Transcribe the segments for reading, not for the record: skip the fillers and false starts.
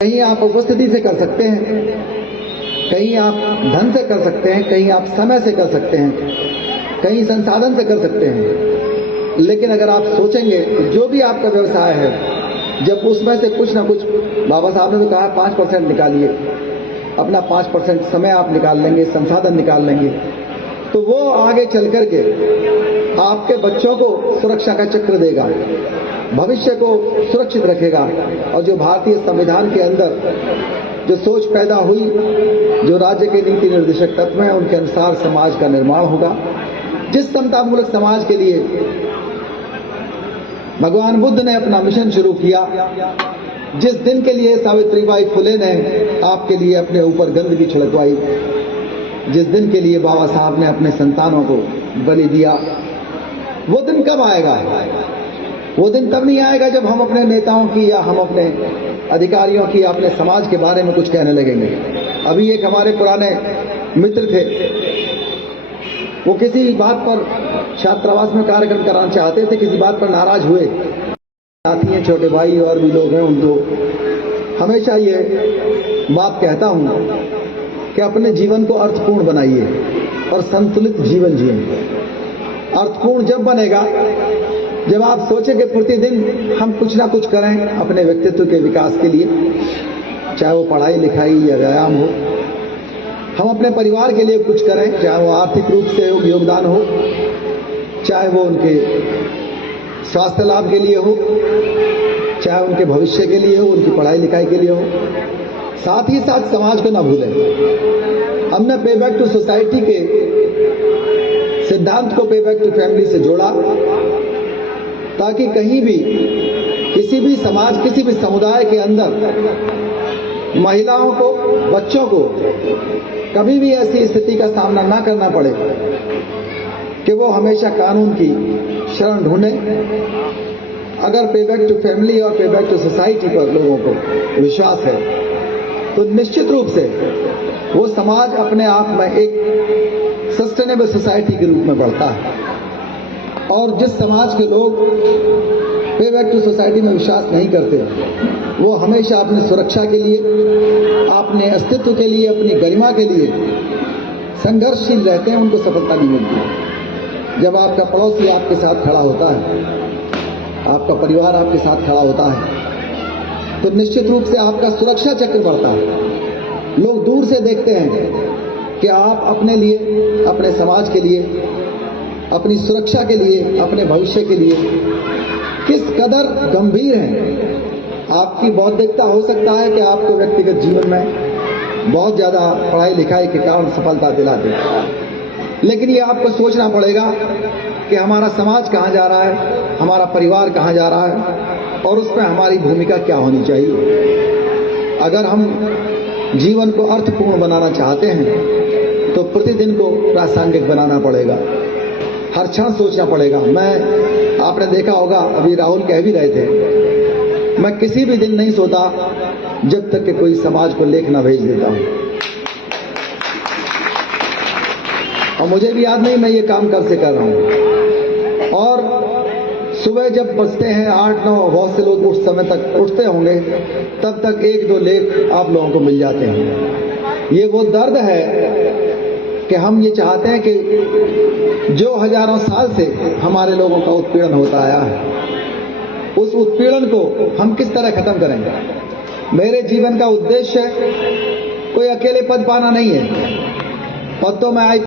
कहीं आप उपस्थिति से कर सकते हैं, कहीं आप धन से कर सकते हैं, कहीं आप समय से कर सकते हैं, कहीं संसाधन से कर सकते हैं। लेकिन अगर आप सोचेंगे जो भी आपका व्यवसाय है, जब उसमें से कुछ ना कुछ, बाबा साहब ने तो कहा 5% निकालिए, अपना 5% समय आप निकाल लेंगे, संसाधन निकाल लेंगे, तो वो आगे चल करके आपके बच्चों को सुरक्षा का चक्र देगा, भविष्य को सुरक्षित रखेगा। और जो भारतीय संविधान के अंदर जो सोच पैदा हुई, जो राज्य के नीति निर्देशक तत्व हैं, उनके अनुसार समाज का निर्माण होगा। जिस समतामूलक समाज के लिए भगवान बुद्ध ने अपना मिशन शुरू किया, जिस दिन के लिए सावित्रीबाई फुले ने आपके लिए अपने ऊपर गंदगी छिड़कवाई, जिस दिन के लिए बाबा साहब ने अपने संतानों को बलि दिया, वो दिन कब आएगा? वो दिन तब नहीं आएगा जब हम अपने नेताओं की या हम अपने अधिकारियों की या अपने समाज के बारे में कुछ कहने लगेंगे। अभी एक हमारे पुराने मित्र थे, वो किसी बात पर छात्रावास में कार्यक्रम कराना चाहते थे, किसी बात पर नाराज हुए। साथी हैं, छोटे भाई और भी लोग हैं, उनको हमेशा ये बात कहता हूं कि अपने जीवन को अर्थपूर्ण बनाइए और संतुलित जीवन जिए। अर्थपूर्ण जब बनेगा जब आप सोचें कि प्रतिदिन हम कुछ ना कुछ करें अपने व्यक्तित्व के विकास के लिए, चाहे वो पढ़ाई लिखाई या व्यायाम हो। हम अपने परिवार के लिए कुछ करें, चाहे वो आर्थिक रूप से योगदान हो, चाहे वो उनके स्वास्थ्य लाभ के लिए हो, चाहे उनके भविष्य के लिए हो, उनकी पढ़ाई लिखाई के लिए हो। साथ ही साथ समाज को ना भूलें। हमने पे बैक टू सोसाइटी के सिद्धांत को पे बैक टू फैमिली से जोड़ा, ताकि कहीं भी किसी भी समाज, किसी भी समुदाय के अंदर महिलाओं को, बच्चों को कभी भी ऐसी स्थिति का सामना ना करना पड़े कि वो हमेशा कानून की शरण ढूंढे। अगर पे बैक टू फैमिली और पे बैक टू सोसाइटी पर लोगों को विश्वास है तो निश्चित रूप से वो समाज अपने आप में एक सस्टेनेबल सोसाइटी के रूप में बढ़ता है। और जिस समाज के लोग पे बैक टू सोसाइटी में विश्वास नहीं करते, वो हमेशा अपनी सुरक्षा के लिए, अपने अस्तित्व के लिए, अपनी गरिमा के लिए संघर्षशील रहते हैं, उनको सफलता नहीं मिलती। जब आपका पड़ोसी आपके साथ खड़ा होता है, आपका परिवार आपके साथ खड़ा होता है, तो निश्चित रूप से आपका सुरक्षा चक्र बढ़ता है। लोग दूर से देखते हैं कि आप अपने लिए, अपने समाज के लिए, अपनी सुरक्षा के लिए, अपने भविष्य के लिए किस कदर गंभीर हैं। आपकी बौद्धिकता हो सकता है कि आपको व्यक्तिगत जीवन में बहुत ज्यादा पढ़ाई लिखाई के कारण सफलता दिलाते, लेकिन ये आपको सोचना पड़ेगा कि हमारा समाज कहाँ जा रहा है, हमारा परिवार कहाँ जा रहा है और उसमें हमारी भूमिका क्या होनी चाहिए। अगर हम जीवन को अर्थपूर्ण बनाना चाहते हैं तो प्रतिदिन को प्रासंगिक बनाना पड़ेगा, हर क्षण सोचना पड़ेगा। आपने देखा होगा, अभी राहुल कह भी रहे थे, मैं किसी भी दिन नहीं सोता जब तक कि कोई समाज को लेख ना भेज देता हूं। और मुझे भी याद नहीं मैं ये काम कब से कर रहा हूं। और सुबह जब बजते हैं 8-9, बहुत से लोग उस समय तक उठते होंगे, तब तक 1-2 लेख आप लोगों को मिल जाते हैं। ये वो दर्द है कि हम ये चाहते हैं कि जो हजारों साल से हमारे लोगों का उत्पीड़न होता आया है, उस उत्पीड़न को हम किस तरह खत्म करेंगे। मेरे जीवन का उद्देश्य कोई अकेले पद पाना नहीं है। पद तो मैं आई,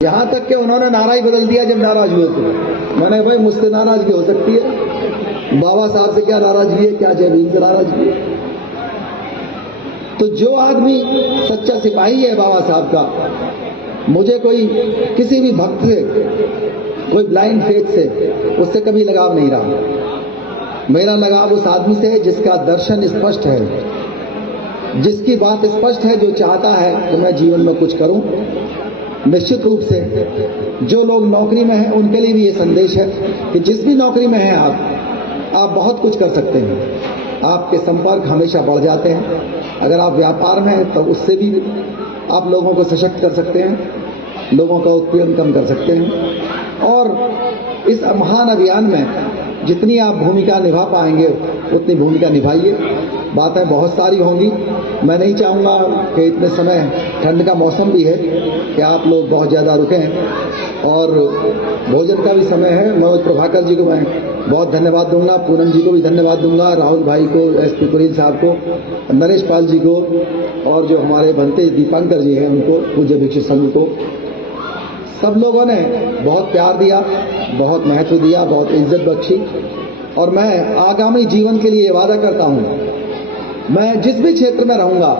यहां तक कि उन्होंने नारा ही बदल दिया जब नाराज हुए थे। मैंने भाई मुझसे नाराजगी हो सकती है, बाबा साहब से क्या नाराजगी है, क्या जय भीम से नाराजगी है। तो जो आदमी सच्चा सिपाही है बाबा साहब का, मुझे कोई किसी भी भक्त से, कोई ब्लाइंड फेथ से, उससे कभी लगाव नहीं रहा। मेरा लगाव उस आदमी से है जिसका दर्शन स्पष्ट है, जिसकी बात स्पष्ट है, जो चाहता है कि मैं जीवन में कुछ करूं। निश्चित रूप से जो लोग नौकरी में हैं उनके लिए भी ये संदेश है कि जिस भी नौकरी में हैं आप बहुत कुछ कर सकते हैं। आपके संपर्क हमेशा बढ़ जाते हैं। अगर आप व्यापार में हैं तो उससे भी आप लोगों को सशक्त कर सकते हैं, लोगों का उत्पीड़न कम कर सकते हैं। और इस महान अभियान में जितनी आप भूमिका निभा पाएंगे उतनी भूमिका निभाइए। बातें बहुत सारी होंगी। मैं नहीं चाहूँगा कि इतने समय ठंड का मौसम भी है कि आप लोग बहुत ज़्यादा रुकें और भोजन का भी समय है। मनोज प्रभाकर जी को मैं बहुत धन्यवाद दूंगा, पूनम जी को भी धन्यवाद दूंगा, राहुल भाई को, एसपी कुरेल साहब को, नरेश पाल जी को और जो हमारे बनते दीपांकर जी हैं उनको, पूज्य भिक्षु संघ को। सब लोगों ने बहुत प्यार दिया, बहुत महत्व दिया, बहुत इज्जत बख्शी और मैं आगामी जीवन के लिए वादा करता हूं, मैं जिस भी क्षेत्र में रहूंगा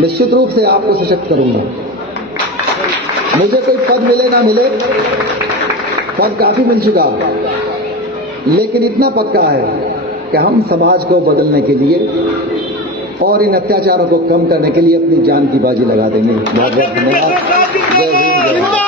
निश्चित रूप से आपको सशक्त करूंगा। मुझे कोई पद मिले ना मिले, पद काफी मिल चुका, लेकिन इतना पक्का है कि हम समाज को बदलने के लिए और इन अत्याचारों को कम करने के लिए अपनी जान की बाजी लगा देंगे। बहुत बहुत धन्यवाद। जय हिंद।